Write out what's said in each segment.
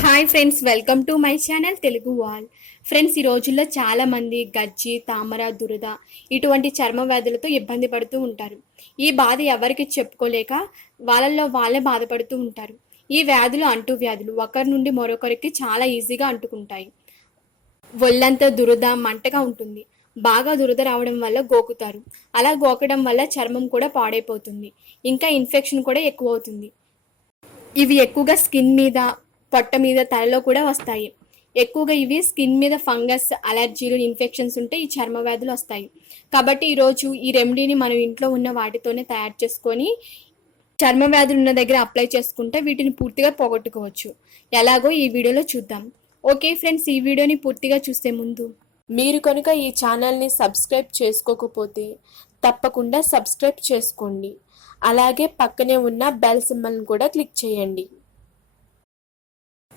Hi friends, welcome to my channel Telugu wall. Friends, ఈ రోజుల్లో చాలా మంది గజ్జి, తామర, దురద ఇటువంటి చర్మ వ్యాధులతో ఇబ్బంది పడుతూ ఉంటారు. ఈ బాధ ఎవరికి చెప్పుకోలేక వాళ్ళల్లో వాళ్ళే బాధపడుతూ ఉంటారు. ఈ వ్యాధులు అంటూ వ్యాధులు ఒకరి నుండి మరొకరికి చాలా ఈజీగా అంటుకుంటాయి. ఒళ్ళంతా దురద, మంటగా ఉంటుంది. బాగా దురద రావడం వల్ల గోకుతారు. అలా గోకడం వల్ల చర్మం కూడా పాడైపోతుంది. ఇంకా ఇన్ఫెక్షన్ కూడా ఎక్కువ అవుతుంది. ఇవి ఎక్కువగా స్కిన్ మీద, పొట్ట మీద, తలలో కూడా వస్తాయి. ఎక్కువగా ఇవి స్కిన్ మీద ఫంగస్, అలర్జీలు, ఇన్ఫెక్షన్స్ ఉంటే ఈ చర్మ వ్యాధులు వస్తాయి. కాబట్టి ఈరోజు ఈ రెమెడీని మనం ఇంట్లో ఉన్న వాటితోనే తయారు చేసుకొని చర్మ వ్యాధులు ఉన్న దగ్గర అప్లై చేసుకుంటే వీటిని పూర్తిగా పోగొట్టుకోవచ్చు. ఎలాగో ఈ వీడియోలో చూద్దాం. ఓకే ఫ్రెండ్స్, ఈ వీడియోని పూర్తిగా చూసే ముందు మీరు కనుక ఈ ఛానల్ని సబ్స్క్రైబ్ చేసుకోకపోతే తప్పకుండా సబ్స్క్రైబ్ చేసుకోండి. అలాగే పక్కనే ఉన్న బెల్ సింబల్ని కూడా క్లిక్ చేయండి.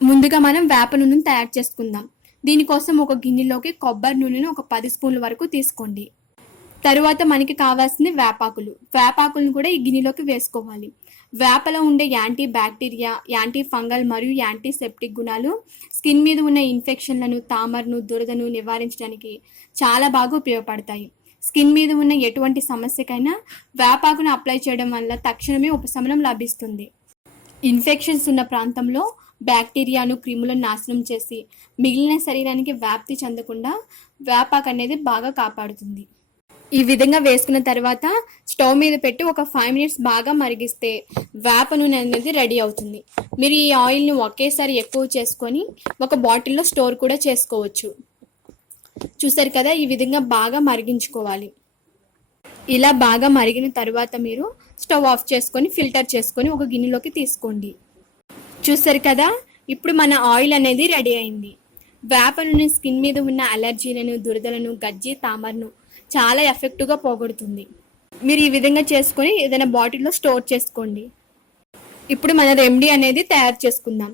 ముందుగా మనం వేప నూనెను తయారు చేసుకుందాం. దీనికోసం ఒక గిన్నెలోకి కొబ్బరి నూనెను ఒక 10 స్పూన్ల వరకు తీసుకోండి. తరువాత మనకి కావాల్సింది వేపాకులను కూడా ఈ గిన్నెలోకి వేసుకోవాలి. వేపలో ఉండే యాంటీ బ్యాక్టీరియా, యాంటీ ఫంగల్ మరియు యాంటీసెప్టిక్ గుణాలు స్కిన్ మీద ఉన్న ఇన్ఫెక్షన్లను, తామరను, దురదను నివారించడానికి చాలా బాగా ఉపయోగపడతాయి. స్కిన్ మీద ఉన్న ఎటువంటి సమస్యకైనా వేపాకును అప్లై చేయడం వల్ల తక్షణమే ఉపశమనం లభిస్తుంది. ఇన్ఫెక్షన్స్ ఉన్న ప్రాంతంలో బ్యాక్టీరియాను, క్రిములను నాశనం చేసి మిగిలిన శరీరానికి వ్యాప్తి చెందకుండా వేపాకు అనేది బాగా కాపాడుతుంది. ఈ విధంగా వేసుకున్న తర్వాత స్టవ్ మీద పెట్టి ఒక 5 మినిట్స్ బాగా మరిగిస్తే వేప నూనె అనేది రెడీ అవుతుంది. మీరు ఈ ఆయిల్ని ఒకేసారి ఎక్కువ చేసుకొని ఒక బాటిల్లో స్టోర్ కూడా చేసుకోవచ్చు. చూసారు కదా, ఈ విధంగా బాగా మరిగించుకోవాలి. ఇలా బాగా మరిగిన తర్వాత మీరు స్టవ్ ఆఫ్ చేసుకొని ఫిల్టర్ చేసుకొని ఒక గిన్నెలోకి తీసుకోండి. చూసారు కదా, ఇప్పుడు మన ఆయిల్ అనేది రెడీ అయింది. వేప నూనె స్కిన్ మీద ఉన్న అలర్జీలను, దురదలను, గజ్జి, తామరను చాలా ఎఫెక్టివ్గా పోగొడుతుంది. మీరు ఈ విధంగా చేసుకొని ఏదైనా బాటిల్లో స్టోర్ చేసుకోండి. ఇప్పుడు మన రెమెడీ అనేది తయారు చేసుకుందాం.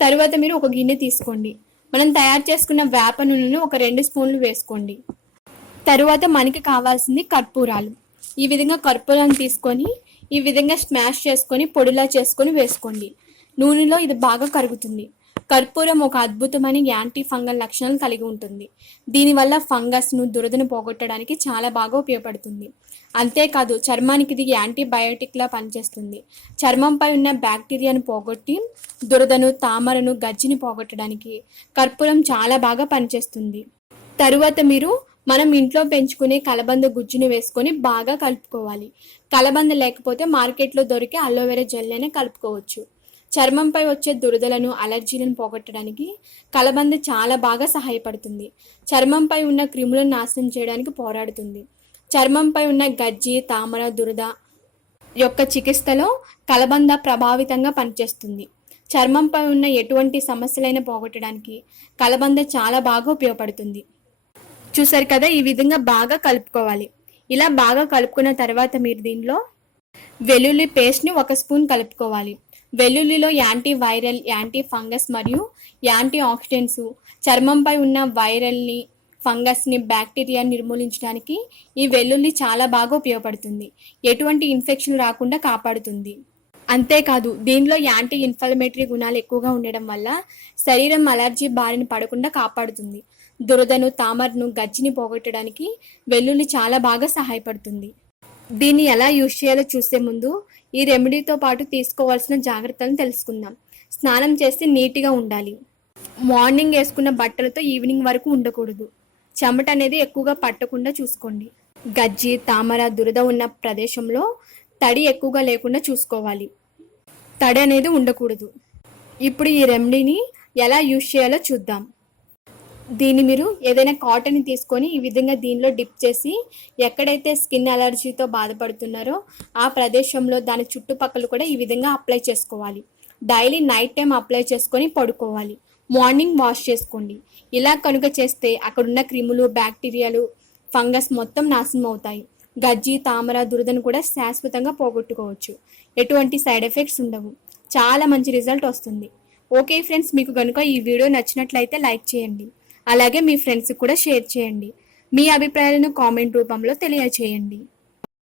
తరువాత మీరు ఒక గిన్నె తీసుకోండి. మనం తయారు చేసుకున్న వేప నూనెను ఒక 2 స్పూన్లు వేసుకోండి. తరువాత మనకి కావాల్సింది కర్పూరాలు. ఈ విధంగా కర్పూరాన్ని తీసుకొని ఈ విధంగా స్మాష్ చేసుకొని పొడిలా చేసుకొని వేసుకోండి. నూనెలో ఇది బాగా కరుగుతుంది. కర్పూరం ఒక అద్భుతమైన యాంటీ ఫంగల్ లక్షణాలు కలిగి ఉంటుంది. దీనివల్ల ఫంగస్ను, దురదను పోగొట్టడానికి చాలా బాగా ఉపయోగపడుతుంది. అంతేకాదు చర్మానికి ఇది యాంటీబయోటిక్లా పనిచేస్తుంది. చర్మంపై ఉన్న బ్యాక్టీరియాను పోగొట్టి దురదను, తామరను, గజ్జిని పోగొట్టడానికి కర్పూరం చాలా బాగా పనిచేస్తుంది. తరువాత మీరు మనం ఇంట్లో పెంచుకునే కలబంద గుజ్జుని వేసుకొని బాగా కలుపుకోవాలి. కలబంద లేకపోతే మార్కెట్లో దొరికే అలోవెరా జెల్ అయినా కలుపుకోవచ్చు. చర్మంపై వచ్చే దురదలను, అలర్జీలను పోగొట్టడానికి కలబంద చాలా బాగా సహాయపడుతుంది. చర్మంపై ఉన్న క్రిములను నాశనం చేయడానికి పోరాడుతుంది. చర్మంపై ఉన్న గజ్జి, తామర, దురద యొక్క చికిత్సలో కలబంద ప్రభావితంగా పనిచేస్తుంది. చర్మంపై ఉన్న ఎటువంటి సమస్యలైనా పోగొట్టడానికి కలబంద చాలా బాగా ఉపయోగపడుతుంది. చూసారు కదా, ఈ విధంగా బాగా కలుపుకోవాలి. ఇలా బాగా కలుపుకున్న తర్వాత మీరు దీనిలో వెల్లుల్లి పేస్ట్ని 1 స్పూన్ కలుపుకోవాలి. వెల్లుల్లిలో యాంటీ వైరల్, యాంటీ ఫంగస్ మరియు యాంటీ ఆక్సిడెంట్స్ చర్మంపై ఉన్న వైరల్ని, ఫంగస్ని, బ్యాక్టీరియాని నిర్మూలించడానికి ఈ వెల్లుల్లి చాలా బాగా ఉపయోగపడుతుంది. ఎటువంటి ఇన్ఫెక్షన్ రాకుండా కాపాడుతుంది. అంతేకాదు దీనిలో యాంటీ ఇన్ఫ్లమేటరీ గుణాలు ఎక్కువగా ఉండడం వల్ల శరీరం అలర్జీ బారిన పడకుండా కాపాడుతుంది. దురదను, తామరను, గజ్జిని పోగొట్టడానికి వెల్లుల్లి చాలా బాగా సహాయపడుతుంది. దీన్ని ఎలా యూజ్ చేయాలో చూసే ముందు ఈ రెమెడీతో పాటు తీసుకోవాల్సిన జాగ్రత్తలను తెలుసుకుందాం. స్నానం చేస్తే నీట్గా ఉండాలి. మార్నింగ్ వేసుకున్న బట్టలతో ఈవినింగ్ వరకు ఉండకూడదు. చెమట అనేది ఎక్కువగా పట్టకుండా చూసుకోండి. గజ్జి, తామర, దురద ఉన్న ప్రదేశంలో తడి ఎక్కువగా లేకుండా చూసుకోవాలి. తడి అనేది ఉండకూడదు. ఇప్పుడు ఈ రెమెడీని ఎలా యూజ్ చేయాలో చూద్దాం. దీన్ని మీరు ఏదైనా కాటన్ తీసుకొని ఈ విధంగా దీనిలో డిప్ చేసి ఎక్కడైతే స్కిన్ అలర్జీతో బాధపడుతున్నారో ఆ ప్రదేశంలో దాని చుట్టుపక్కల కూడా ఈ విధంగా అప్లై చేసుకోవాలి. డైలీ నైట్ టైం అప్లై చేసుకొని పడుకోవాలి. మార్నింగ్ వాష్ చేసుకోండి. ఇలా కనుక చేస్తే అక్కడున్న క్రిములు, బ్యాక్టీరియాలు, ఫంగస్ మొత్తం నాశనం అవుతాయి. గజ్జి, తామర, దురదను కూడా శాశ్వతంగా పోగొట్టుకోవచ్చు. ఎటువంటి సైడ్ ఎఫెక్ట్స్ ఉండవు. చాలా మంచి రిజల్ట్ వస్తుంది. ఓకే ఫ్రెండ్స్, మీకు కనుక ఈ వీడియో నచ్చినట్లయితే లైక్ చేయండి. అలాగే మీ ఫ్రెండ్స్కి కూడా షేర్ చేయండి. మీ అభిప్రాయాలను కామెంట్ రూపంలో తెలియచేయండి.